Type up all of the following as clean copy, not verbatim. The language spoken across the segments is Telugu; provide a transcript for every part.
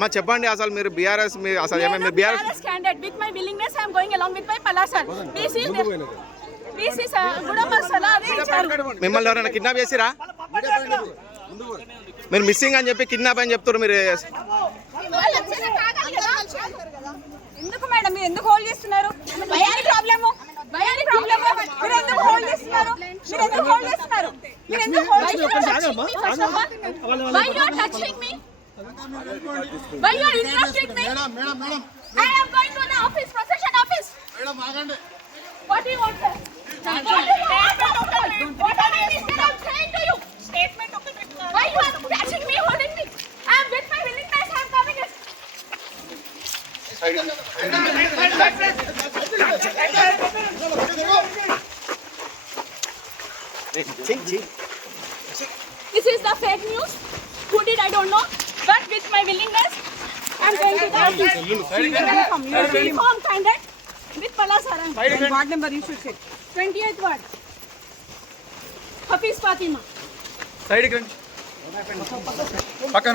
మా చెప్పండి అసలు మీరు బీఆర్ఎస్ అసలు ఏమైనా BRS candidate with my willingness I am going along with my పలాసర్ బీసీ గుడమ సలాది ఇచ్చారు. మిమ్మల్ని ఎవరైనా కిడ్నాప్ చేసిరా? మీరు మిస్సింగ్ అని చెప్పి కిడ్నాప్ అని చెప్తారు. మీరు ఎందుకు మేడం మీరు ఎందుకు హోల్డ్ చేస్తున్నారు? భయానికి ప్రాబ్లమ్ మీరు ఎందుకు హోల్డ్ చేస్తున్నారు? మీరు ఎందుకు హోల్డ్ చేస్తున్నారు? Why you are touching me? Why you are interrupting me? Madam. I am going to the office, procession office. Madam, agandi. What do you want, sir? What are you saying to you? Statement okay. Why you are touching me, holding me? I am with my willingness. I am coming. This is the fake news. Who did I don't know. But with my willingness, I am going to the office. Uniform candidate with Palasaran. Ward number you should say. 28th ward. Hafiz Fatima. Side కి రండి. పక్కన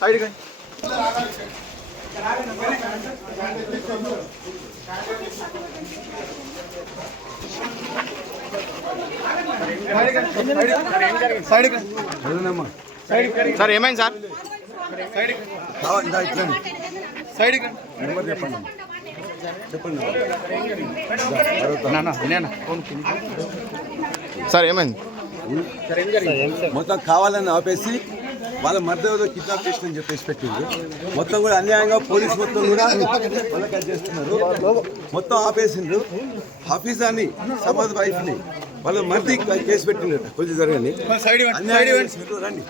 సైడ్ కి రండి. సార్ ఏమైంది సార్? సార్ ఏమైంది? మొత్తం కావాలని ఆపేసి వాళ్ళ మధ్య కిడ్నాప్ చేసిందని చెప్పేసి పెట్టింది. మొత్తం కూడా అన్యాయంగా పోలీసు మొత్తం కూడా వాళ్ళకి చేస్తున్నారు. మొత్తం ఆపేసిండ్రు. హఫీజాని సమద్ వైఫ్ని వాళ్ళ మధ్య కేసు పెట్టిండ్రు. కొంచెం జరగండి. రండి.